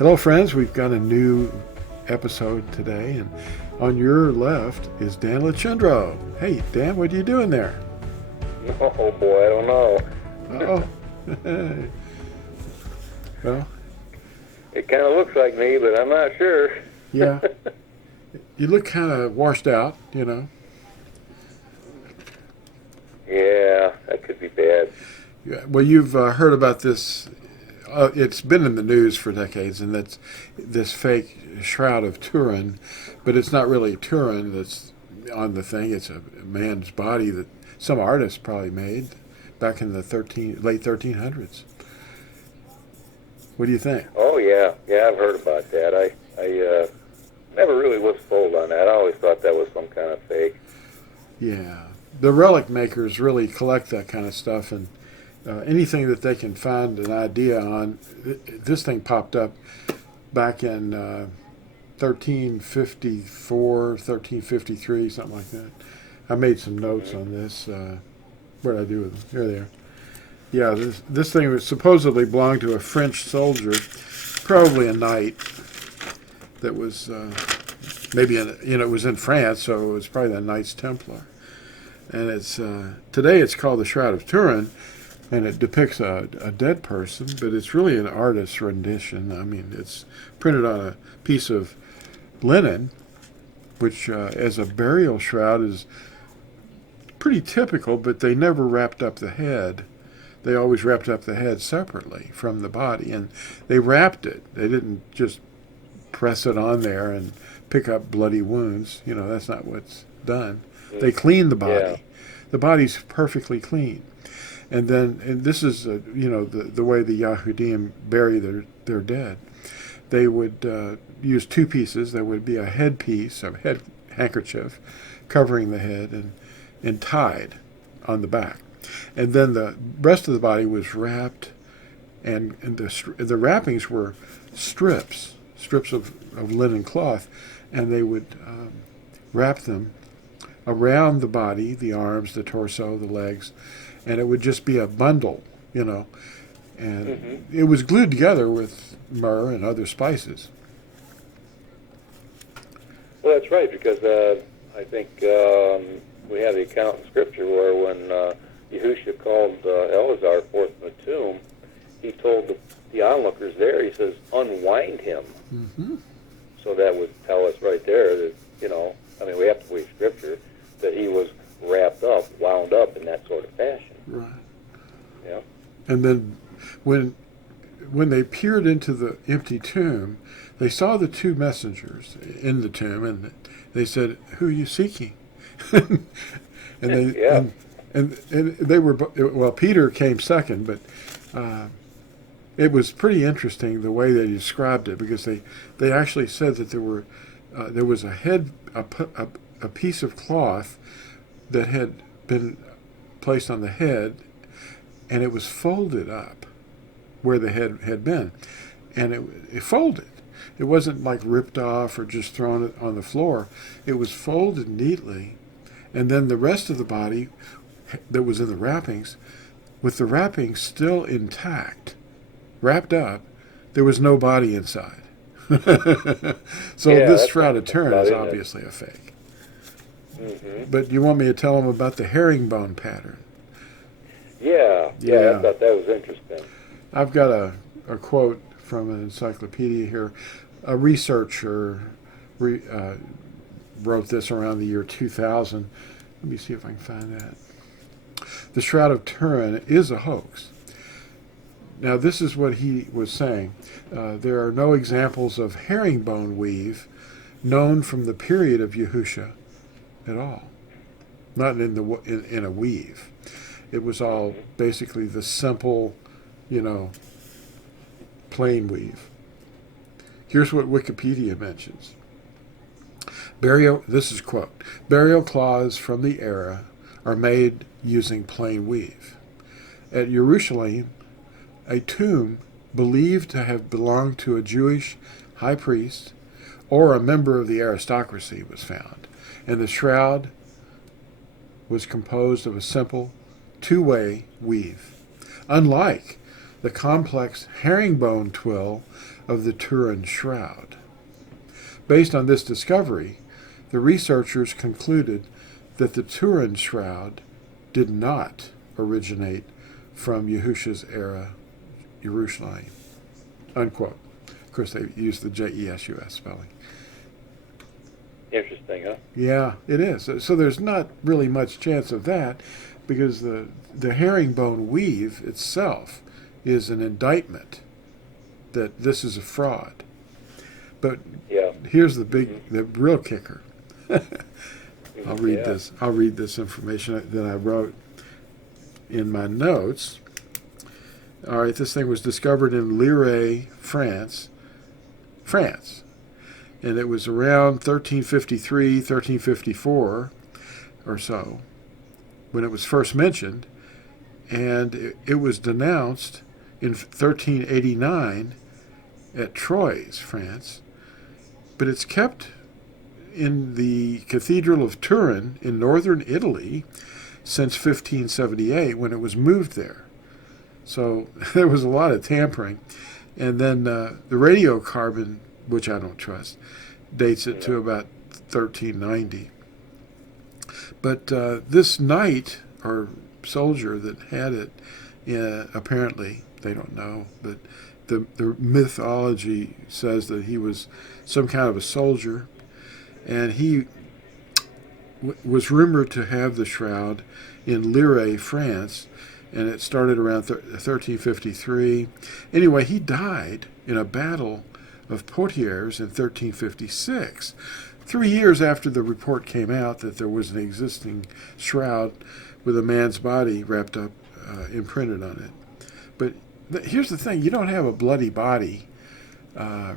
Hello, friends. We've got a new episode today, and on your left is Dan Lachundro. Hey, Dan, what are you doing there? Oh boy, I don't know. Uh-oh. Well, It kind of looks like me, but I'm not sure. yeah. You look kind of washed out, you know. Yeah, that could be bad. Yeah. Well, you've heard about this. It's been in the news for decades, and that's this fake Shroud of Turin, but it's not really Turin that's on the thing. It's a man's body that some artist probably made back in the late 1300s. What do you think? Oh yeah, I've heard about that. I never really was sold on that. I always thought that was some kind of fake. Yeah, the relic makers really collect that kind of stuff, and anything that they can find an idea on. This thing popped up back in 1354, 1353, something like that. I made some notes on this. What did I do with them? Here they are. Yeah, this thing was supposedly belonged to a French soldier, probably a knight that was maybe it was in France, so it was probably the Knights Templar. And it's today it's called the Shroud of Turin, and it depicts a dead person, but it's really an artist's rendition. I mean, it's printed on a piece of linen, which as a burial shroud is pretty typical, but they never wrapped up the head. They always wrapped up the head separately from the body, and they wrapped it. They didn't just press it on there and pick up bloody wounds. You know, that's not what's done. They cleaned the body. Yeah. The body's perfectly clean. And this is, the way the Yahudim bury their dead. They would use two pieces. There would be a headpiece, a head handkerchief, covering the head and tied on the back. And then the rest of the body was wrapped, and the wrappings were strips of linen cloth, and they would wrap them around the body, the arms, the torso, the legs, and it would just be a bundle, and it was glued together with myrrh and other spices. Well, that's right, because I think we have the account in Scripture where when Yahusha called Eleazar forth from the tomb, he told the onlookers there, he says, unwind him. Mm-hmm. So that would tell us right there that, we have to believe Scripture, that he was wrapped up, wound up in that sort of fashion. Right. Yeah. And then when they peered into the empty tomb, they saw the two messengers in the tomb, and they said, "Who are you seeking?" and they Yeah. and they were, well, Peter came second, but it was pretty interesting the way they described it, because they actually said that there was a piece of cloth that had been placed on the head, and it was folded up where the head had been, and it folded. It wasn't like ripped off or just thrown on the floor. It was folded neatly, and then the rest of the body that was in the wrappings, with the wrappings still intact, wrapped up, there was no body inside. So this Shroud of Turin is obviously a fake. Mm-hmm. But you want me to tell them about the herringbone pattern? Yeah, I thought that was interesting. I've got a quote from an encyclopedia here. A researcher wrote this around the year 2000. Let me see if I can find that. The Shroud of Turin is a hoax. Now, this is what he was saying. There are no examples of herringbone weave known from the period of Yahusha at all. Not in a weave. It was all basically the simple, plain weave. Here's what Wikipedia mentions. This is quote, burial cloths from the era are made using plain weave. At Jerusalem, a tomb believed to have belonged to a Jewish high priest or a member of the aristocracy was found, and the shroud was composed of a simple two-way weave. Unlike the complex herringbone twill of the Turin shroud. Based on this discovery, the researchers concluded that the Turin shroud did not originate from Yahusha's era Jerusalem. Unquote. Of course, they used the J-E-S-U-S spelling. Interesting, huh? Yeah, it is. So there's not really much chance of that, because the herringbone weave itself is an indictment that this is a fraud. But Yeah. here's the real kicker. I'll read Yeah. this. I'll read this information that I wrote in my notes. All right, this thing was discovered in Lire, France, and it was around 1353, 1354 or so when it was first mentioned, and it was denounced in 1389 at Troyes, France, but it's kept in the Cathedral of Turin in northern Italy since 1578 when it was moved there. So there was a lot of tampering. And then the radiocarbon, which I don't trust, dates it to about 1390. But this knight or soldier that had it, apparently, they don't know, but the mythology says that he was some kind of a soldier, and he was rumored to have the shroud in Lire, France, and it started around 1353. Anyway, he died in a battle of Poitiers in 1356, 3 years after the report came out that there was an existing shroud with a man's body wrapped up, imprinted on it. But here's the thing: you don't have a bloody body to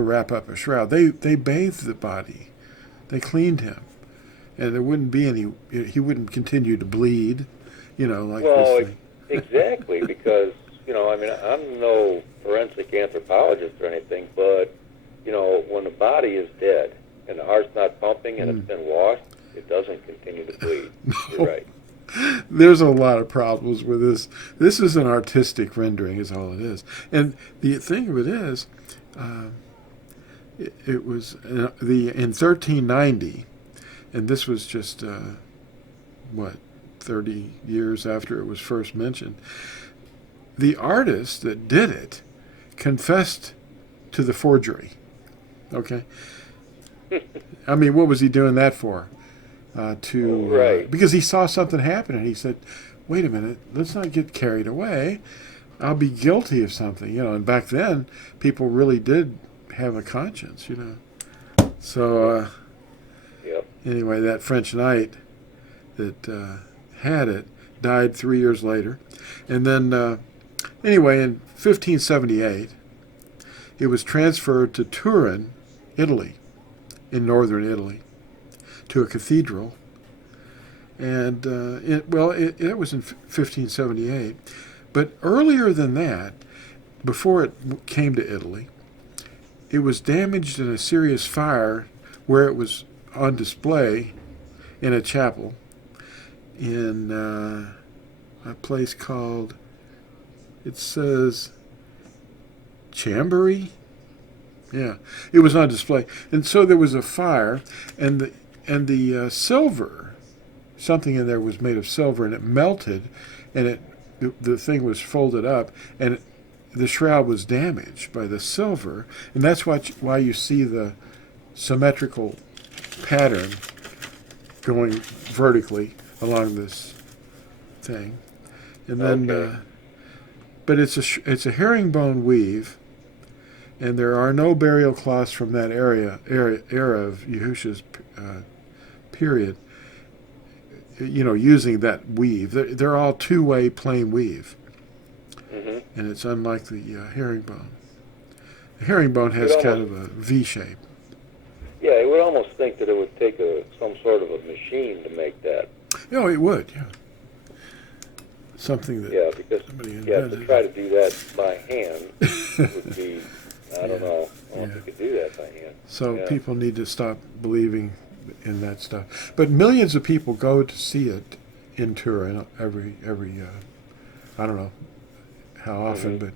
wrap up a shroud. They bathed the body, they cleaned him, and there wouldn't be any. He wouldn't continue to bleed, like Well, this thing. exactly, because, I mean, I'm no forensic anthropologist or anything, but, when the body is dead and the heart's not pumping and it's been washed, it doesn't continue to bleed. You're right. There's a lot of problems with this. This is an artistic rendering, is all it is. And the thing of it is, it was in 1390, and this was just 30 years after it was first mentioned. The artist that did it confessed to the forgery. Okay, I mean, what was he doing that for? Right. Because he saw something happen and he said, wait a minute, let's not get carried away. I'll be guilty of something, and back then people really did have a conscience, So Yep. anyway, that French knight that had it died 3 years later. And then anyway, in 1578, it was transferred to Turin, Italy, in northern Italy, to a cathedral, and it was in 1578. But earlier than that, before it came to Italy, it was damaged in a serious fire where it was on display in a chapel in a place called, it says, Chambéry. Yeah, it was on display, and so there was a fire, and the silver, something in there was made of silver, and it melted, and the thing was folded up, and the shroud was damaged by the silver, and that's why you see the symmetrical pattern going vertically along this thing, and then, Okay. But it's a herringbone weave. And there are no burial cloths from that era of Yahusha's period, using that weave. They're all two-way plain weave. Mm-hmm. And it's unlike the herringbone. The herringbone has kind of a V shape. Yeah, you would almost think that it would take some sort of a machine to make that. Oh, it would, yeah. Something that Because somebody to invented. try to do that by hand would be, I don't know if you could do that by hand. So people need to stop believing in that stuff. But millions of people go to see it in Turin every I don't know how often,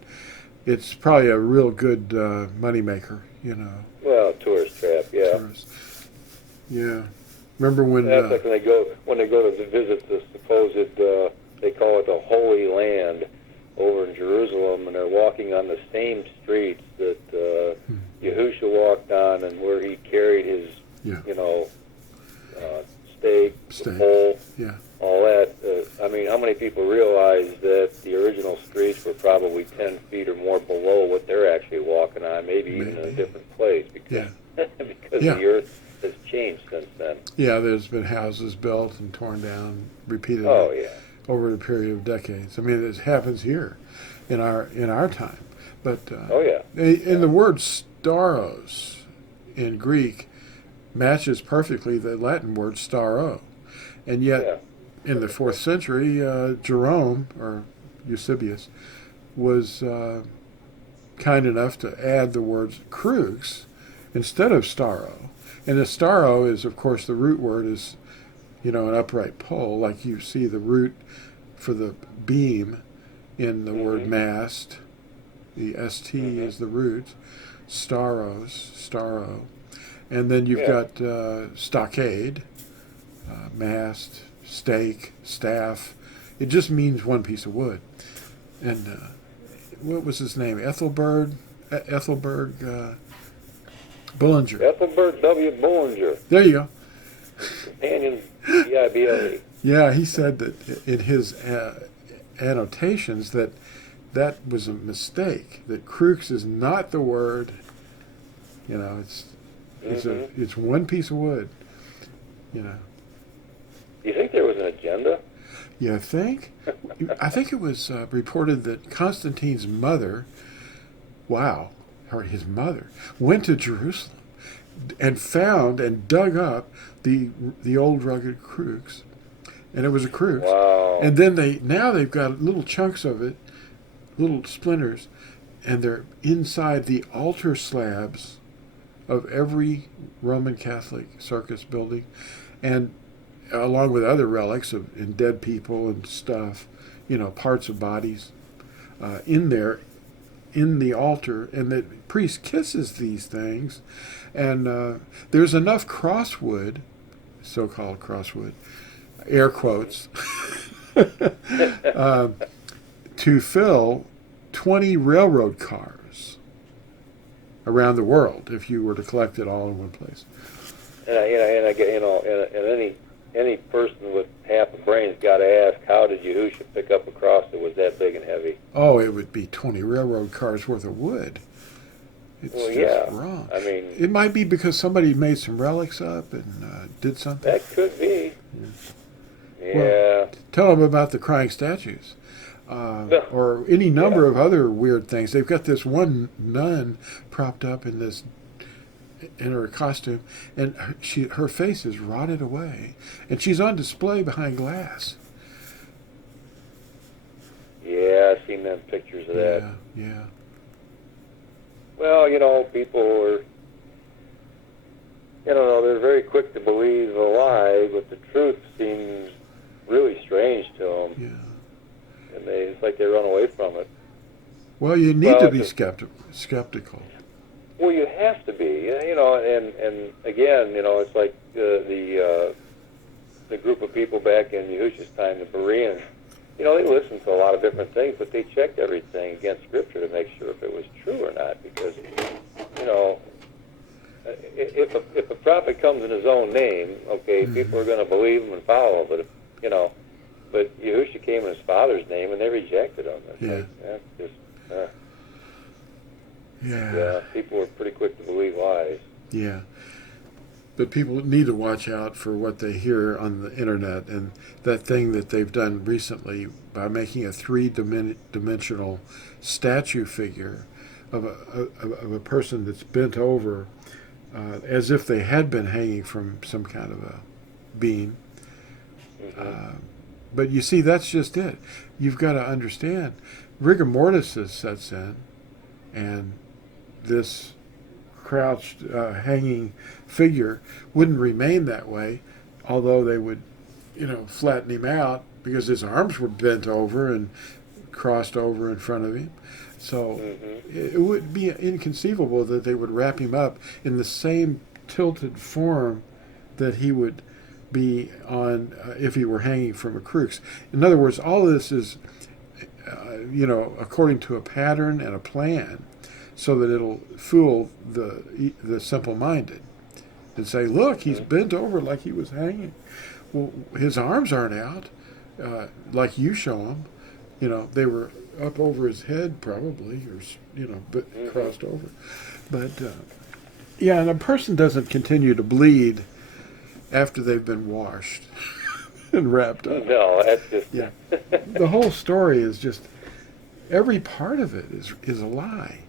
it's probably a real good moneymaker, you know. Well, tourist trap, yeah. Tourists. Yeah. Remember when? That's like when they go to visit the supposed they call it the Holy Land over in Jerusalem, and they're walking on the same streets that Yahusha walked on, and where he carried his stake, the pole, all that. I mean, how many people realize that the original streets were probably 10 feet or more below what they're actually walking on, maybe even in a different place, because the earth has changed since then. Yeah, there's been houses built and torn down repeatedly over a period of decades. I mean, it happens here in our time. But and the word staros in Greek matches perfectly the Latin word staro. And yet, in the 4th century, Jerome, or Eusebius, was kind enough to add the words crux instead of staro. And the staro is, of course, the root word is, an upright pole, like you see the root for the beam in the word mast. The ST is the root. Staro. And then you've got stockade, mast, stake, staff. It just means one piece of wood. And what was his name? Ethelberg Bullinger. Ethelbert W. Bullinger. There you go. Companion BIBLE. Yeah, he said that in his annotations that was a mistake. That crux is not the word. It's one piece of wood. Do you think there was an agenda? You think? I think it was reported that Constantine's mother, his mother, went to Jerusalem and found and dug up the old rugged crux, and it was a crux. Wow. And then they've got little chunks of it, little splinters, and they're inside the altar slabs of every Roman Catholic circus building, and along with other relics and dead people and stuff, parts of bodies, in there, in the altar, and the priest kisses these things, and there's enough crosswood, so-called crosswood, air quotes, to fill 20 railroad cars around the world if you were to collect it all in one place. And any person with half a brain's got to ask, how did Yahusha pick up a cross that was that big and heavy? Oh, it would be 20 railroad cars worth of wood. It's just wrong. I mean, it might be because somebody made some relics up and did something. That could be. Yeah. Well, tell them about the crying statues. Or any number of other weird things. They've got this one nun propped up in her costume, and her face is rotted away, and she's on display behind glass. Yeah, I've seen them pictures of that. Yeah. Well, people are, they're very quick to believe a lie, but the truth seems really strange to them. Yeah. And it's like they run away from it. Well, you need to be skeptical. Well, you have to be, and again, it's like the group of people back in Yahusha's time, the Bereans. They listened to a lot of different things, but they checked everything against Scripture to make sure if it was true or not. Because, if a prophet comes in his own name, okay, people are going to believe him and follow. But but Yahusha came in his Father's name, and they rejected him. It's Yeah, people are pretty quick to believe lies. Yeah. But people need to watch out for what they hear on the internet, and that thing that they've done recently by making a three-dimensional statue figure of a person that's bent over as if they had been hanging from some kind of a beam. But you see, that's just it. You've got to understand, rigor mortis sets in, and this crouched, hanging figure wouldn't remain that way, although they would, flatten him out because his arms were bent over and crossed over in front of him. So it would be inconceivable that they would wrap him up in the same tilted form that he would be on if he were hanging from a crux. In other words, all this is, according to a pattern and a plan, so that it'll fool the simple-minded and say, look, he's bent over like he was hanging. Well, his arms aren't out like you show them. They were up over his head probably, or but crossed over. But and a person doesn't continue to bleed after they've been washed and wrapped up. No, that's just The whole story is just, every part of it is a lie.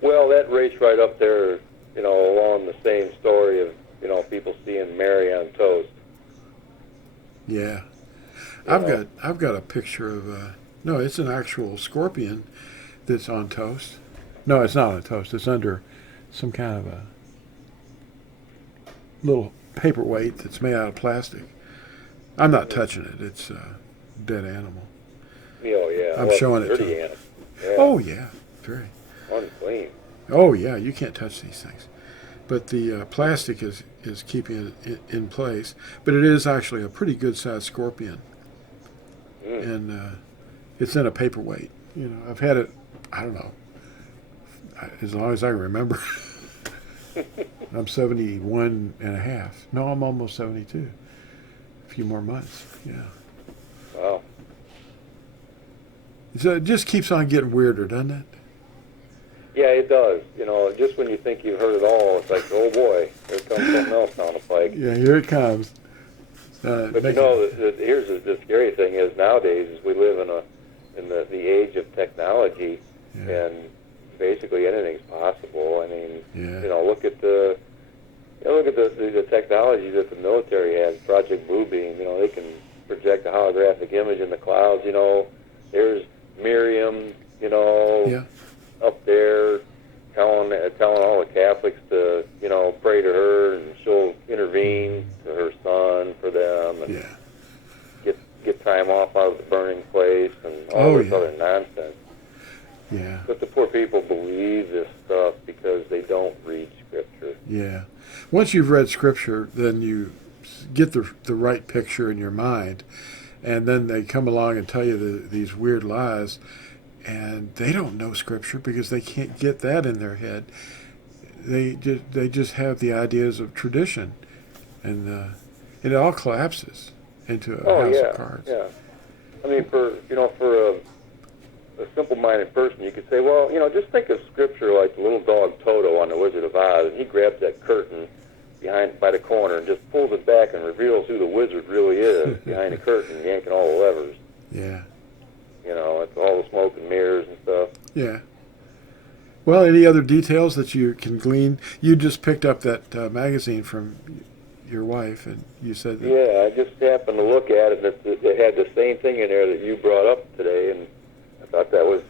Well, that rates right up there, along the same story of people seeing Mary on toast. Yeah. I've got a picture of no, it's an actual scorpion that's on toast. No, it's not on toast. It's under some kind of a little paperweight that's made out of plastic. I'm not touching it. It's a dead animal. Oh yeah. I'm showing it to dirty you. animal. Yeah. Oh yeah, very. Unclean. Oh yeah, you can't touch these things. But the plastic is keeping it in place. But it is actually a pretty good sized scorpion. And it's in a paperweight. I've had it, I don't know, as long as I remember. I'm 71 and a half. No, I'm almost 72. A few more months, yeah. Wow. So it just keeps on getting weirder, doesn't it? Yeah, it does. Just when you think you've heard it all, it's like, oh boy, here comes something else down the pike. Yeah, here it comes. But here's the scary thing is nowadays is we live in the age of technology, and basically anything's possible. I mean, look at the technology that the military has. Project Blue Beam. They can project a holographic image in the clouds. There's Miriam. Up there telling all the Catholics to pray to her, and she'll intervene to her son for them, and get time off out of the burning place, and all this other nonsense. Yeah. But the poor people believe this stuff because they don't read Scripture. Yeah. Once you've read Scripture, then you get the right picture in your mind, and then they come along and tell you these weird lies. And they don't know Scripture because they can't get that in their head. They just have the ideas of tradition, and it all collapses into a house of cards. Yeah. I mean, for a simple-minded person, you could say, well, just think of Scripture like the little dog Toto on The Wizard of Oz, and he grabs that curtain by the corner and just pulls it back and reveals who the wizard really is behind the curtain, yanking all the levers. Yeah. It's all the smoke and mirrors and stuff. Yeah. Well, any other details that you can glean? You just picked up that magazine from your wife, and you said that... Yeah, I just happened to look at it, and it had the same thing in there that you brought up today, and I thought that was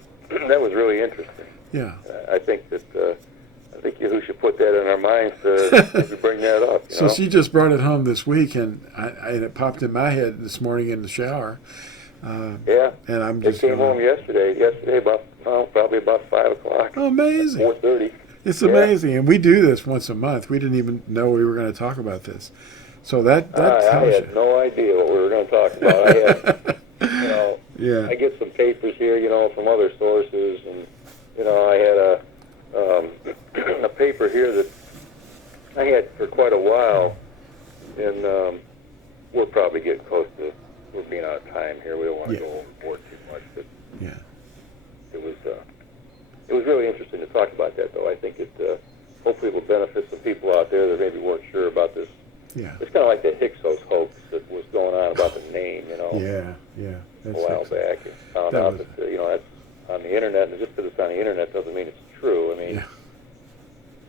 really interesting. Yeah. I think Yahusha put that in our minds to maybe bring that up. So she just brought it home this week, and it popped in my head this morning in the shower. And I'm just... It came home yesterday probably about 5 o'clock. Oh, amazing. 4:30. It's amazing. And we do this once a month. We didn't even know we were going to talk about this. So that tells you. I had no idea what we were going to talk about. I had, I get some papers here, from other sources, and, I had a paper here that I had for quite a while, and we'll probably get close to... We're being out of time here. We don't want to go overboard too much, but it was really interesting to talk about that, though. I think it hopefully will benefit some people out there that maybe weren't sure about this. Yeah. It's kind of like the Hyksos hoax that was going on about the name, Yeah. a while back. And found out that that's on the internet, and just because it's on the internet doesn't mean it's true. I mean,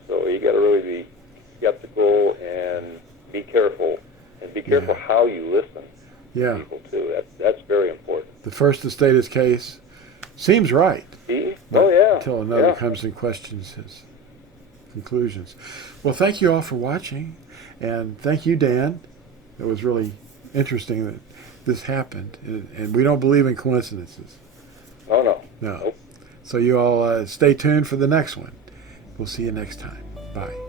so you got to really be skeptical and be careful, how you listen. Yeah. People too. That's very important. The first to state his case seems right. Until another comes and questions his conclusions. Well, thank you all for watching, and thank you, Dan. It was really interesting this happened, and we don't believe in coincidences. Oh, no. No. Nope. So you all stay tuned for the next one. We'll see you next time. Bye.